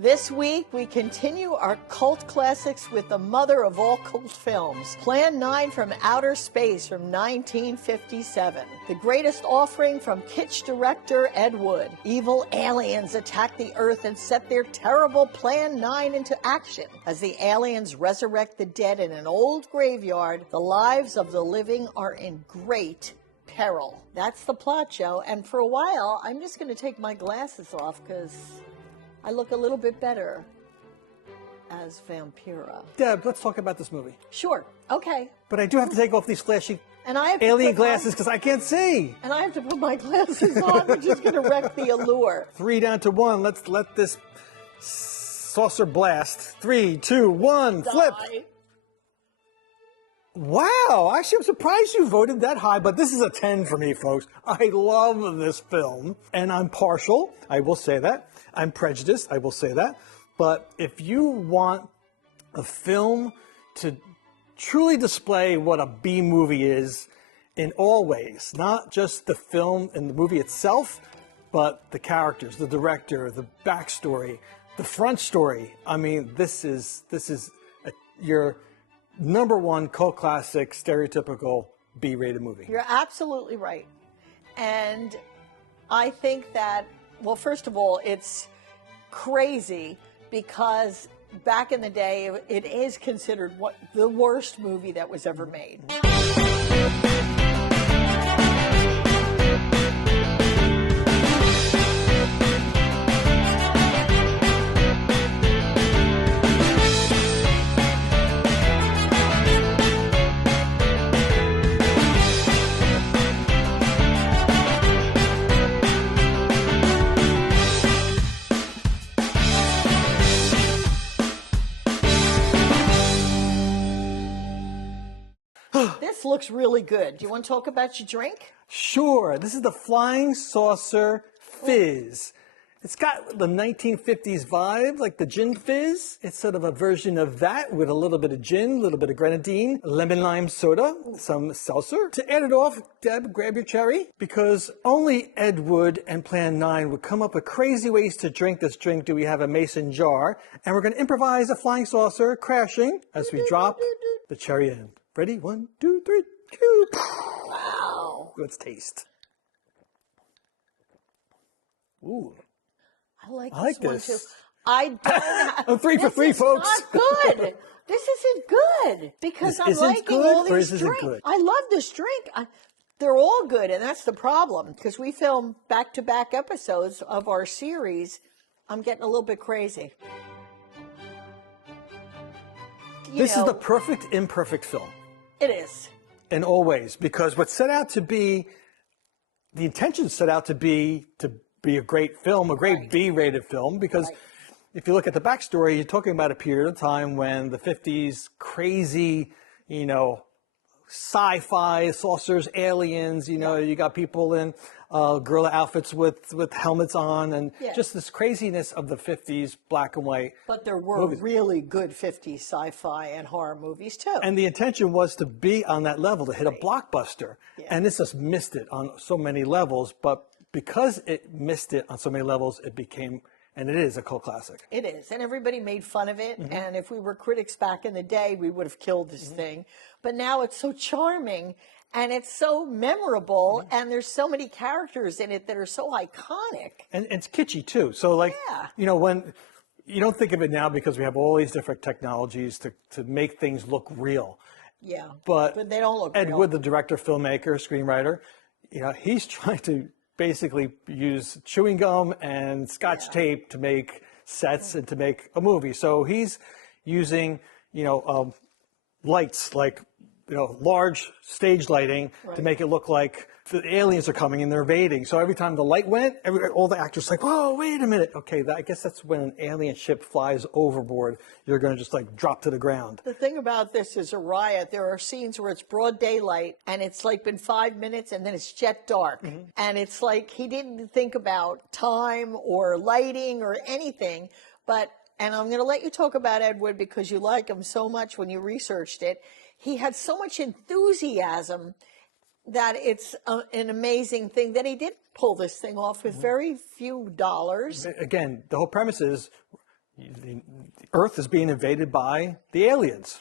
This week, we continue our cult classics with the mother of all cult films, Plan 9 from Outer Space from 1957. The greatest offering from kitsch director Ed Wood. Evil aliens attack the Earth and set their terrible Plan 9 into action. As the aliens resurrect the dead in an old graveyard, the lives of the living are in great peril. That's the plot, Joe. And for a while, I'm just going to take my glasses off because I look a little bit better as Vampira. Deb, let's talk about this movie. Sure. Okay. But I do have to take off these flashy and I have alien glasses because I can't see. And I have to put my glasses on, which is going to wreck the allure. 3 down to 1. Let's let this saucer blast. 3, 2, 1, flip. Wow, actually I'm surprised you voted that high, but this is a 10 for me, folks. I love this film, and I'm partial, I will say that. I'm prejudiced, I will say that. But if you want a film to truly display what a B movie is in all ways, not just the film and the movie itself, but the characters, the director, the backstory, the front story. I mean, this is your number one cult classic, stereotypical B-rated movie. You're absolutely right. And I think that, well, first of all, it's crazy because back in the day, it is considered the worst movie that was ever made. This looks really good. Do you want to talk about your drink? Sure. This is the Flying Saucer Fizz. It's got the 1950s vibe, like the gin fizz. It's sort of a version of that with a little bit of gin, a little bit of grenadine, lemon lime soda, some seltzer. To add it off, Deb, grab your cherry, because only Ed Wood and Plan 9 would come up with crazy ways to drink this drink. Do we have a mason jar? And we're going to improvise a flying saucer crashing as we drop the cherry in. Ready? 1, 2, 3, 2. Wow. Let's taste. Ooh. I like this one too. I don't have... I'm 3 for 3, folks. This is not good. This isn't good because I'm liking all these drinks. I love this drink. They're all good, and that's the problem because we film back-to-back episodes of our series. I'm getting a little bit crazy. This is the perfect imperfect film. It is. In all ways, because what's set out to be, the intention set out to be a great film, a great B-rated film, because if you look at the backstory, you're talking about a period of time when the 50s, crazy, sci-fi, saucers, aliens, you got people in gorilla outfits with helmets on, and just this craziness of the 50s, black and white. But there were really good 50s sci-fi and horror movies too. And the intention was to be on that level, to hit a blockbuster. And this just missed it on so many levels, but because it missed it on so many levels, it became, and it is, a cult classic. It is, and everybody made fun of it, and if we were critics back in the day, we would have killed this thing. But now it's so charming, and it's so memorable, and there's so many characters in it that are so iconic. And it's kitschy, too. So, like, when you don't think of it now because we have all these different technologies to make things look real. Yeah, but they don't look Ed real. Wood, the director, filmmaker, screenwriter, he's trying to basically use chewing gum and scotch tape to make sets and to make a movie. So he's using, lights, like, large stage lighting to make it look like the aliens are coming and they're invading. So every time the light went, all the actors like, oh, wait a minute. Okay, I guess that's when an alien ship flies overboard. You're going to just like drop to the ground. The thing about this is a riot. There are scenes where it's broad daylight and it's like been 5 minutes and then it's jet dark. And it's like he didn't think about time or lighting or anything. And I'm going to let you talk about Ed Wood because you like him so much when you researched it. He had so much enthusiasm that it's an amazing thing that he did pull this thing off with very few dollars. Again, the whole premise is the Earth is being invaded by the aliens.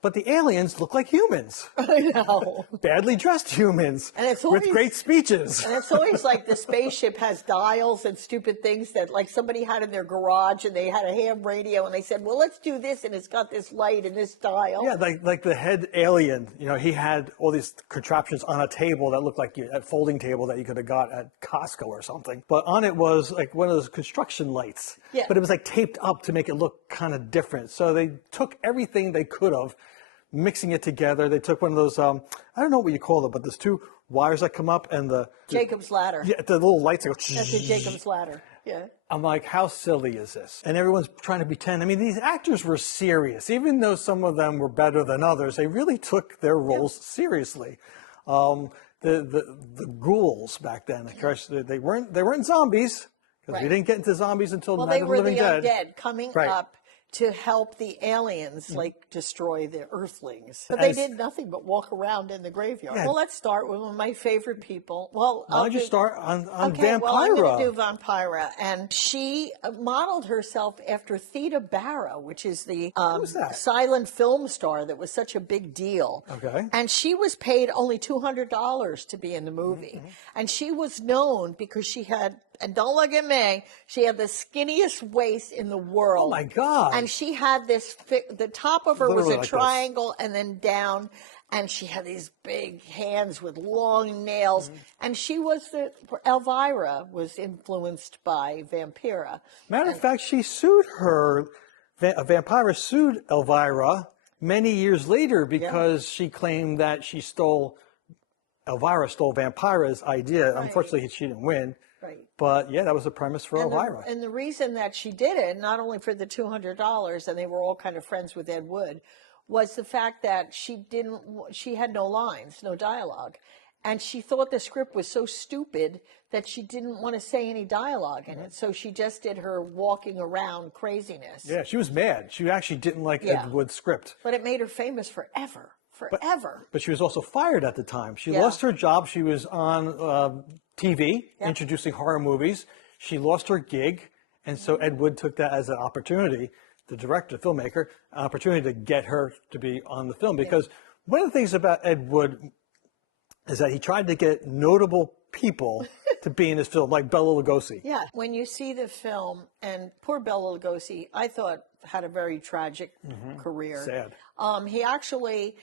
But the aliens look like humans. I know. Badly dressed humans. And it's always, with great speeches. And it's always like the spaceship has dials and stupid things that like somebody had in their garage, and they had a ham radio, and they said, well, let's do this, and it's got this light and this dial. Yeah, like the head alien, he had all these contraptions on a table that looked like a folding table that you could have got at Costco or something. But on it was like one of those construction lights. Yeah. But it was like taped up to make it look kind of different. So they took everything they could have, mixing it together. They took one of those, I don't know what you call them, but there's two wires that come up and the Jacob's ladder. Yeah, the little lights that go. That's a Jacob's ladder. Yeah. I'm like, how silly is this? And everyone's trying to pretend. I mean, these actors were serious. Even though some of them were better than others, they really took their roles seriously. The ghouls back then, of course, they weren't zombies, because we didn't get into zombies until Night of the Living Dead. Well, they were the undead coming up to help the aliens, like, destroy the Earthlings. But they did nothing but walk around in the graveyard. Yeah. Well, let's start with one of my favorite people. Well, why don't you start on Vampira? Well, I'm going to do Vampira. And she modeled herself after Theda Bara, which is the silent film star that was such a big deal. Okay. And she was paid only $200 to be in the movie. Mm-hmm. And she was known because she had, and don't look at me, she had the skinniest waist in the world. Oh, my God. And she had this, the top of her Literally was a like triangle and then down. And she had these big hands with long nails. Mm-hmm. And she was Elvira was influenced by Vampira. Matter of fact, she sued her, Vampira sued Elvira many years later because she claimed that Elvira stole Vampira's idea. Right. Unfortunately, she didn't win. Right. But yeah, that was the premise for Elvira. And the reason that she did it, not only for the $200, and they were all kind of friends with Ed Wood, was the fact that she had no lines, no dialogue. And she thought the script was so stupid that she didn't want to say any dialogue in it. So she just did her walking around craziness. Yeah, she was mad. She actually didn't like Ed Wood's script. But it made her famous forever. Forever. But she was also fired at the time. She lost her job. She was on TV introducing horror movies. She lost her gig. And so Ed Wood took that as an opportunity, the director, the filmmaker, an opportunity to get her to be on the film. Because one of the things about Ed Wood is that he tried to get notable people to be in his film, like Bela Lugosi. Yeah. When you see the film, and poor Bela Lugosi, I thought had a very tragic career. Sad. He actually...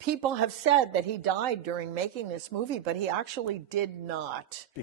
People have said that he died during making this movie, but he actually did not. He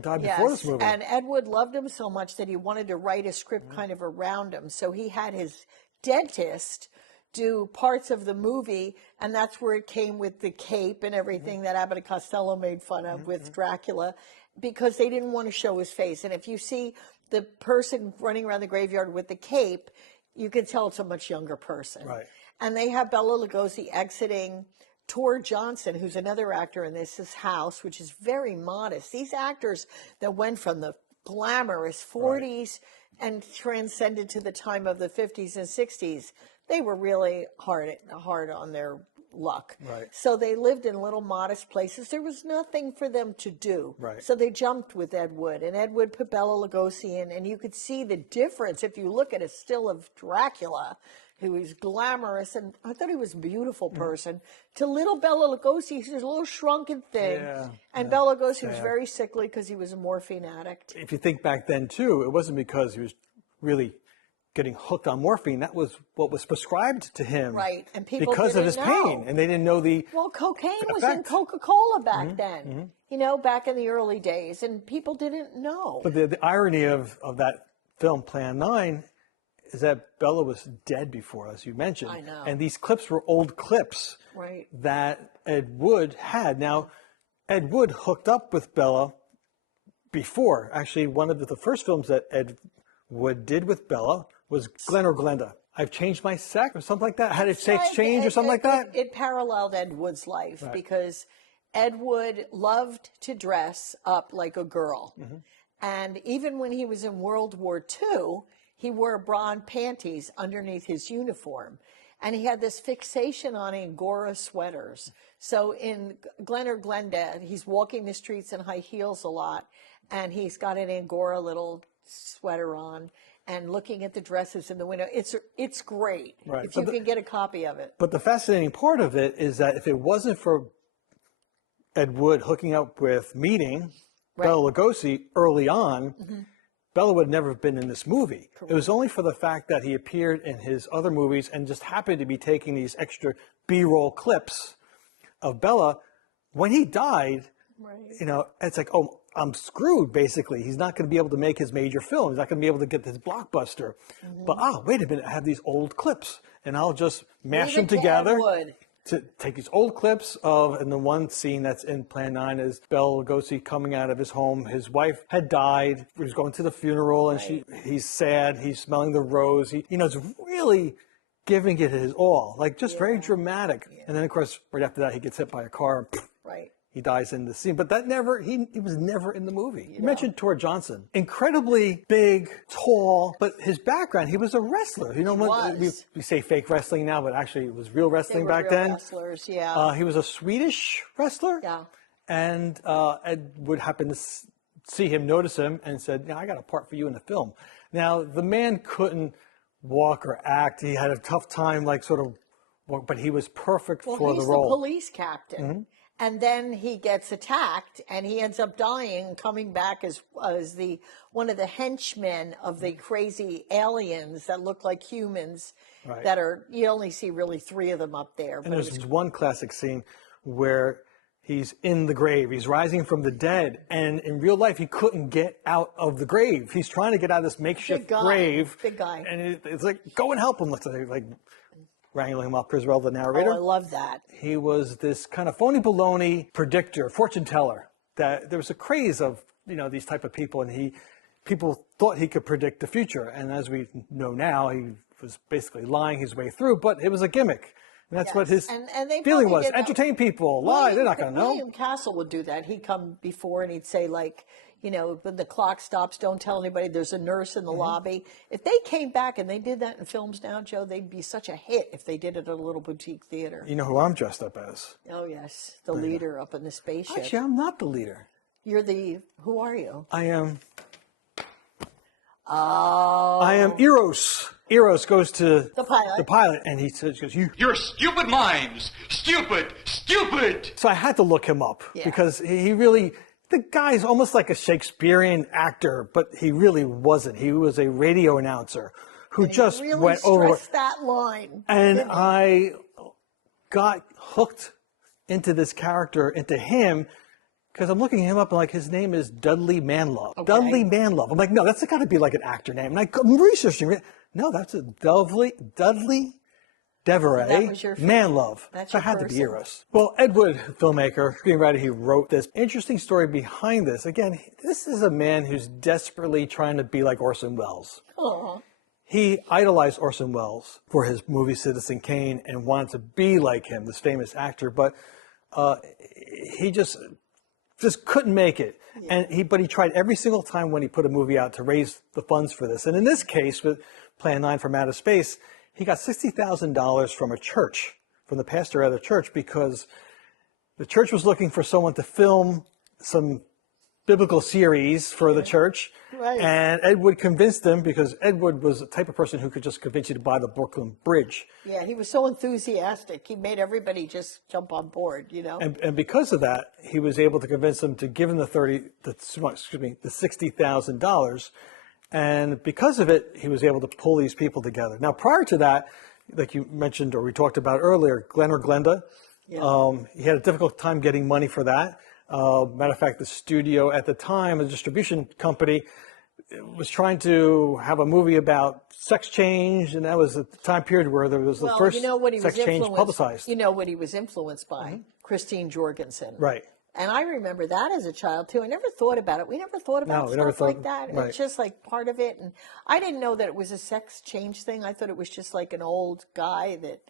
died before this movie. And Ed Wood loved him so much that he wanted to write a script kind of around him. So he had his dentist do parts of the movie, and that's where it came with the cape and everything that Abbott and Costello made fun of with Dracula, because they didn't want to show his face. And if you see the person running around the graveyard with the cape, you can tell it's a much younger person. Right. And they have Bela Lugosi exiting Tor Johnson, who's another actor in this, his house, which is very modest. These actors that went from the glamorous 40s and transcended to the time of the 50s and 60s, they were really hard on their luck. Right. So they lived in little modest places. There was nothing for them to do. Right. So they jumped with Ed Wood, and Ed Wood put Bela Lugosi in, and you could see the difference if you look at a still of Dracula, who was glamorous, and I thought he was a beautiful person, to little Bela Lugosi, who's a little shrunken thing. And Bela Lugosi was very sickly because he was a morphine addict. If you think back then, too, it wasn't because he was really getting hooked on morphine. That was what was prescribed to him. Right. And people because of his pain. And they didn't know the Well, cocaine was in Coca-Cola back then, back in the early days, and people didn't know. But the irony of that film, Plan 9, is that Bela was dead before, as you mentioned. I know. And these clips were old clips that Ed Wood had. Now, Ed Wood hooked up with Bela before. Actually, one of the first films that Ed Wood did with Bela was Glen or Glenda. I've changed my sex or something like that. Had it sex change or something like that? It paralleled Ed Wood's life because Ed Wood loved to dress up like a girl. And even when he was in World War II, he wore bra and panties underneath his uniform. And he had this fixation on Angora sweaters. So in Glen or Glenda, he's walking the streets in high heels a lot. And he's got an Angora little sweater on. and looking at the dresses in the window. It's great Right. if you can get a copy of it. But the fascinating part of it is that if it wasn't for Ed Wood hooking up with Meeting, Bela Lugosi early on, Bela would never have been in this movie. Correct. It was only for the fact that he appeared in his other movies and just happened to be taking these extra B-roll clips of Bela. When he died, you know, it's like, oh, I'm screwed, basically. He's not going to be able to make his major film. He's not going to be able to get this blockbuster. But, wait a minute, I have these old clips, and I'll just mash them together. To take these old clips of, and the one scene that's in Plan 9 is Bela Lugosi coming out of his home. His wife had died. He was going to the funeral, and he's sad. He's smelling the rose. He, you know, it's really giving it his all, like just very dramatic. And then, of course, right after that, he gets hit by a car. He dies in the scene, but that never, he was never in the movie. You mentioned Tor Johnson, incredibly big, tall, but his background, he was a wrestler. You know, we say fake wrestling now, but actually it was real wrestling back then. Wrestlers, he was a Swedish wrestler. And Ed would happen to see him, notice him, and said, "Yeah, I got a part for you in the film." Now, the man couldn't walk or act. He had a tough time, like sort of, but he was perfect for the role. He's the police captain. And then he gets attacked, and he ends up dying, coming back as one of the henchmen of the crazy aliens that look like humans. That are, you only see really 3 of them up there. And there's one classic scene where he's in the grave. He's rising from the dead, and in real life, he couldn't get out of the grave. He's trying to get out of this makeshift grave. Big guy. And it's like, go and help him. Like wrangling him up, Criswell, the narrator. Oh, I love that. He was this kind of phony baloney predictor, fortune teller. That there was a craze of, you know, these type of people, and people thought he could predict the future. And as we know now, he was basically lying his way through, but it was a gimmick. And that's what his feeling was. Entertain people, lie, they're not going to know. William Castle would do that. He'd come before and he'd say, like, you know, when the clock stops, don't tell anybody, there's a nurse in the lobby. If they came back and they did that in films now, Joe, they'd be such a hit if they did it at a little boutique theater. You know who I'm dressed up as? Oh, yes. The leader up in the spaceship. Actually, I'm not the leader. You're who are you? I am. Oh. I am Eros. Eros goes to the pilot, and he says, "You're stupid minds, stupid. So I had to look him up because he really, the guy's almost like a Shakespearean actor, but he really wasn't. He was a radio announcer who just really went over that line. And I got hooked into this character, into him. Because I'm looking him up and like his name is Dudley Manlove. Dudley Manlove. I'm like, no, that's got to be like an actor name. And I'm researching it. No, that's a Dudley Deveray Manlove. So I had to be Eros. Well, Ed Wood, filmmaker, screenwriter, he wrote this interesting story behind this. Again, this is a man who's desperately trying to be like Orson Welles. Aww. He idolized Orson Welles for his movie Citizen Kane and wanted to be like him, this famous actor, but he just couldn't make it. But he tried every single time when he put a movie out to raise the funds for this. And in this case, with Plan 9 from Outer Space, he got $60,000 from a church, from the pastor at a church, because the church was looking for someone to film some biblical series for the church. And Ed Wood convinced them, because Ed Wood was the type of person who could just convince you to buy the Brooklyn Bridge. Yeah, he was so enthusiastic. He made everybody just jump on board, you know. And because of that, he was able to convince them to give him the $60,000. And because of it, he was able to pull these people together. Now, prior to that, like you mentioned or we talked about earlier, Glenn or Glenda, he had a difficult time getting money for that. Matter of fact, the studio at the time, a distribution company, was trying to have a movie about sex change, and that was a time period where there was the first sex change publicized. You know what he was influenced by? Christine Jorgensen. Right. And I remember that as a child, too. I never thought about it. We never thought about stuff like that. Right. It's just like part of it. And I didn't know that it was a sex change thing. I thought it was just like an old guy that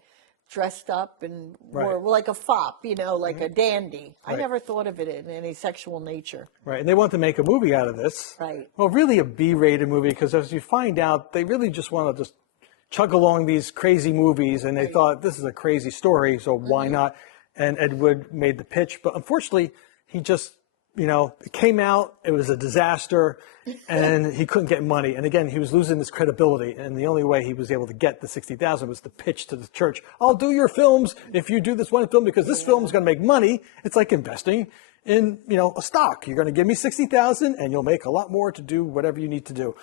dressed up and wore like a fop, you know, like a dandy. I never thought of it in any sexual nature. Right. And they wanted to make a movie out of this. Right. Well, really a B-rated movie, because as you find out, they really just want to just chug along these crazy movies, and they thought, this is a crazy story, so why not? And Ed Wood made the pitch, but unfortunately, he just you know, it came out, it was a disaster, and he couldn't get money. And again, he was losing his credibility, and the only way he was able to get the $60,000 was to pitch to the church, I'll do your films if you do this one film, because this film is going to make money. It's like investing in, you know, a stock. You're going to give me $60,000, and you'll make a lot more to do whatever you need to do.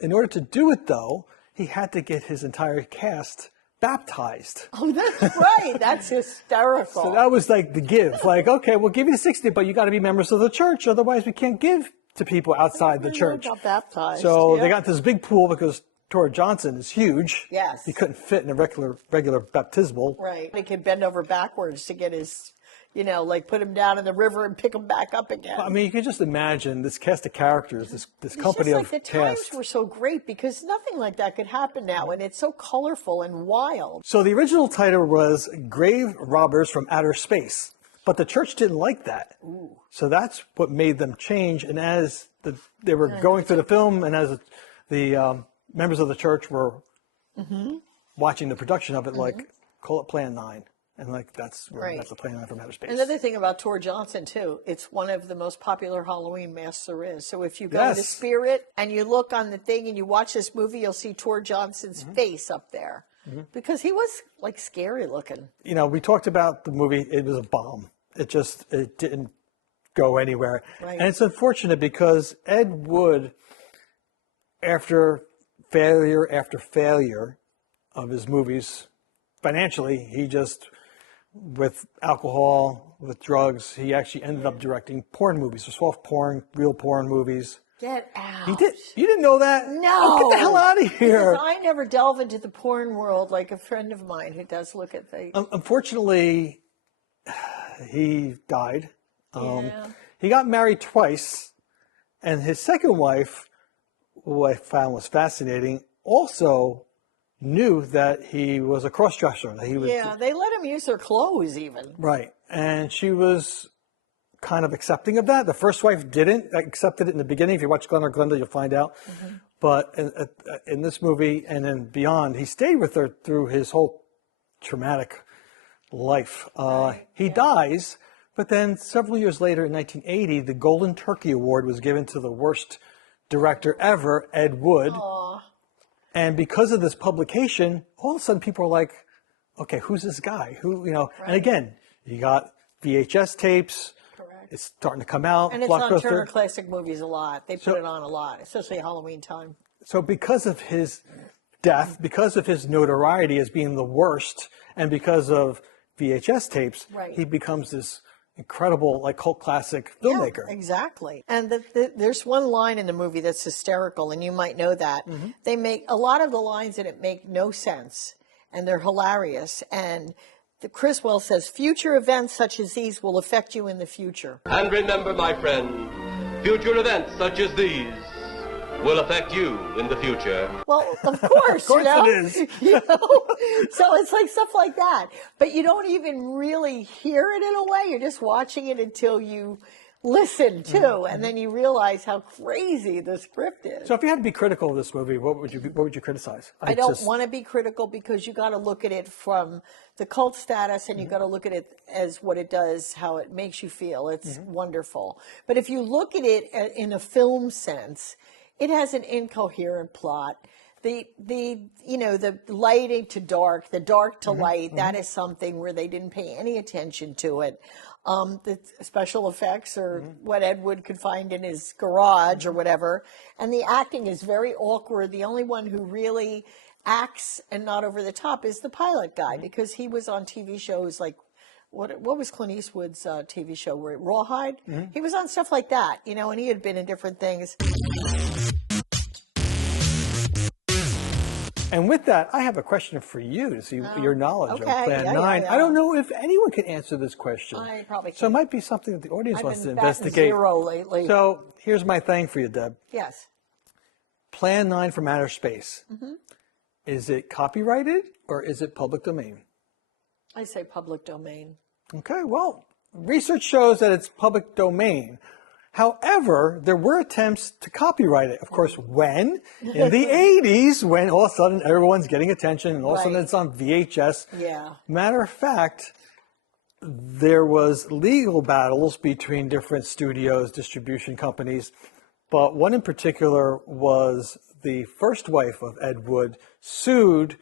In order to do it, though, he had to get his entire cast baptized. Oh, that's right. That's hysterical. So that was like the give. Like, okay, we'll give you the 60, but you got to be members of the church. Otherwise, we can't give to people outside the church. Got baptized. So they got this big pool because Tor Johnson is huge. Yes. He couldn't fit in a regular baptismal. Right. He could bend over backwards to get his, you know, like put him down in the river and pick him back up again. I mean, you can just imagine this cast of characters, this company of the times cast. were so great because nothing like that could happen now, and it's so colorful and wild. So the original title was Grave Robbers from Outer Space, but the church didn't like that. Ooh. So that's what made them change. And as they were going through the film, and as the members of the church were watching the production of it, like, call it Plan 9. And like that's the Plan 9 from Outer Space. Another thing about Tor Johnson too, it's one of the most popular Halloween masks there is. So if you go to Spirit and you look on the thing and you watch this movie, you'll see Tor Johnson's face up there because he was like scary looking. You know, we talked about the movie. It was a bomb. It didn't go anywhere. Right. And it's unfortunate because Ed Wood, after failure after failure of his movies, financially, he just, with alcohol, with drugs, he actually ended up directing porn movies, so soft porn, real porn movies. Get out. He did. You didn't know that? No. Oh, get the hell out of here. Because I never delve into the porn world like a friend of mine who does look at the... Unfortunately, he died. Yeah. He got married twice, and his second wife, who I found was fascinating, also knew that he was a cross-dresser. That he was, they let him use their clothes even. Right. And she was kind of accepting of that. The first wife didn't accept it in the beginning. If you watch Glenn or Glenda, you'll find out. But in this movie and then beyond, he stayed with her through his whole traumatic life. He dies, but then several years later in 1980, the Golden Turkey Award was given to the worst director ever, Ed Wood. Aww. And because of this publication, all of a sudden people are like, okay, who's this guy? Who, you know, and again, you got VHS tapes. Correct. It's starting to come out. And it's on Turner Classic Movies a lot. They put it on a lot, especially Halloween time. So because of his death, because of his notoriety as being the worst, and because of VHS tapes, he becomes this incredible, like, cult classic filmmaker. Yeah, exactly. And there's one line in the movie that's hysterical, and you might know that. They make a lot of the lines in it make no sense, and they're hilarious. And Criswell says, future events such as these will affect you in the future. And remember, my friend, future events such as these will affect you in the future. Well, of course, Of course it is. You know? So it's like stuff like that. But you don't even really hear it in a way. You're just watching it until you listen to, and then you realize how crazy the script is. So if you had to be critical of this movie, what would you criticize? I don't want to be critical because you got to look at it from the cult status, and you got to look at it as what it does, how it makes you feel. It's wonderful. But if you look at it in a film sense, it has an incoherent plot. The lighting to dark, the dark to light, that is something where they didn't pay any attention to it. The special effects or what Ed Wood could find in his garage or whatever. And the acting is very awkward. The only one who really acts and not over the top is the pilot guy, because he was on TV shows like, what was Clint Eastwood's TV show? Rawhide? He was on stuff like that, you know, and he had been in different things. And with that, I have a question for you to see your knowledge of Plan 9. Yeah. I don't know if anyone can answer this question. I probably So it can't. might be something that the audience wants to I've been batting investigate. 0 lately. So here's my thing for you, Deb. Yes. Plan 9 from Outer Space. Is it copyrighted or is it public domain? I say public domain. Okay, well, research shows that it's public domain. However, there were attempts to copyright it. Of course, when? In the 80s, when all of a sudden everyone's getting attention and all of a sudden it's on VHS. Yeah. Matter of fact, there was legal battles between different studios, distribution companies, but one in particular was the first wife of Ed Wood sued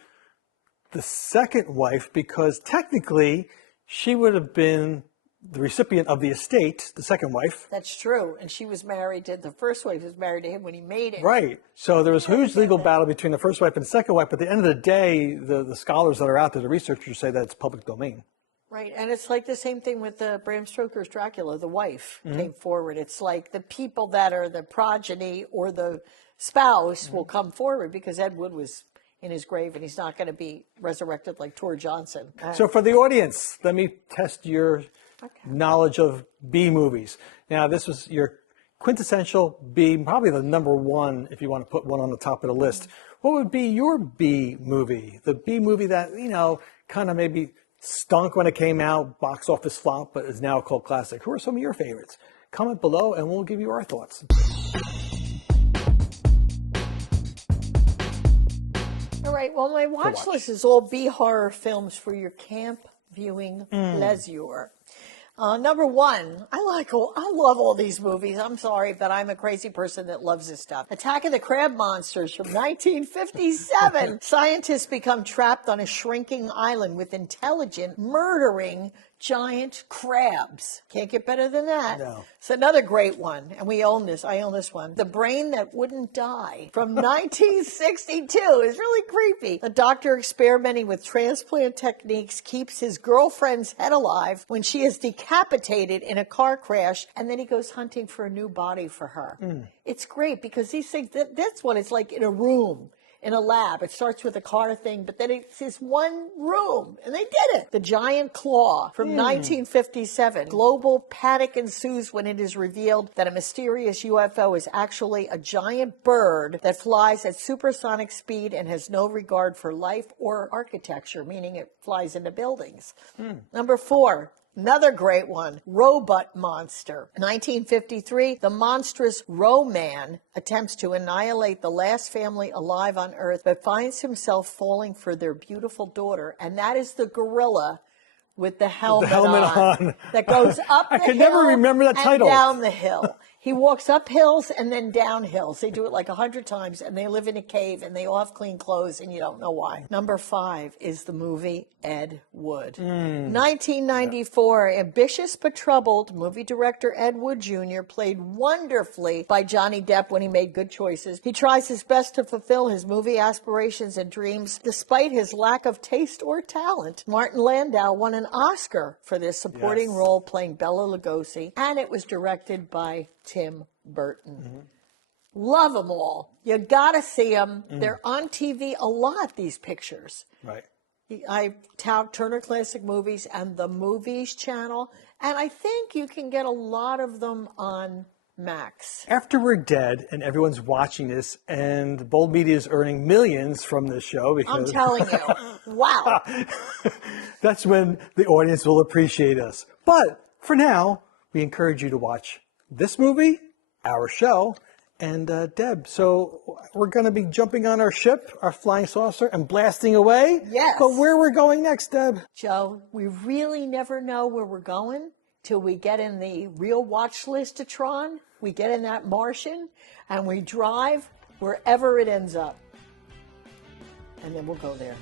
the second wife because technically she would have been the recipient of the estate, the second wife. That's true. And she was married to, the first wife was married to him when he made it. Right. So there was a huge legal battle between the first wife and the second wife, but at the end of the day, the scholars that are out there, the researchers say that it's public domain. Right, and it's like the same thing with Bram Stoker's Dracula. The wife came forward. It's like the people that are the progeny or the spouse will come forward because Ed Wood was in his grave and he's not going to be resurrected like Tor Johnson. So for the audience, let me test your knowledge of B movies. Now, this was your quintessential B, probably the number one if you want to put one on the top of the list. What would be your B movie? The B movie that, you know, kind of maybe stunk when it came out, box office flop, but is now a cult classic. Who are some of your favorites? Comment below and we'll give you our thoughts. All right, well, my watch list is all B horror films for your camp viewing pleasure. Number one, I love all these movies. I'm sorry, but I'm a crazy person that loves this stuff. Attack of the Crab Monsters from 1957. Scientists become trapped on a shrinking island with intelligent, murdering giant crabs. Can't get better than that. No. It's another great one, and we own this. I own this one. The Brain That Wouldn't Die from 1962 is really creepy. A doctor experimenting with transplant techniques keeps his girlfriend's head alive when she is decapitated in a car crash, and then he goes hunting for a new body for her. It's great because these things, that's what it's like in a room. In a lab. It starts with a car thing, but then it's this one room, and they did it. The Giant Claw from 1957. Global panic ensues when it is revealed that a mysterious UFO is actually a giant bird that flies at supersonic speed and has no regard for life or architecture, meaning it flies into buildings. Number 4. Another great one, Robot Monster. 1953, the monstrous Ro-Man attempts to annihilate the last family alive on Earth, but finds himself falling for their beautiful daughter, and that is the gorilla with the helmet on. That goes up the hill. I can never remember that title. And down the hill. He walks up hills and then down hills. They do it like 100 times, and they live in a cave, and they all have clean clothes, and you don't know why. Number 5 is the movie Ed Wood. 1994, ambitious but troubled movie director Ed Wood Jr. played wonderfully by Johnny Depp when he made good choices. He tries his best to fulfill his movie aspirations and dreams despite his lack of taste or talent. Martin Landau won an Oscar for this supporting role playing Bela Lugosi, and it was directed by Tim Burton. Love them all. You gotta see them. They're on TV a lot, these pictures. Right. I tout Turner Classic Movies and the Movies channel, and I think you can get a lot of them on Max. After we're dead and everyone's watching this and Bold Media is earning millions from this show, because I'm telling you, wow. That's when the audience will appreciate us. But for now, we encourage you to watch this movie, our show, and Deb. So we're going to be jumping on our ship, our flying saucer, and blasting away. Yes. But where we're going next, Deb? Joe, we really never know where we're going till we get in the Reel Watchlist-atron. We get in that Martian, and we drive wherever it ends up. And then we'll go there.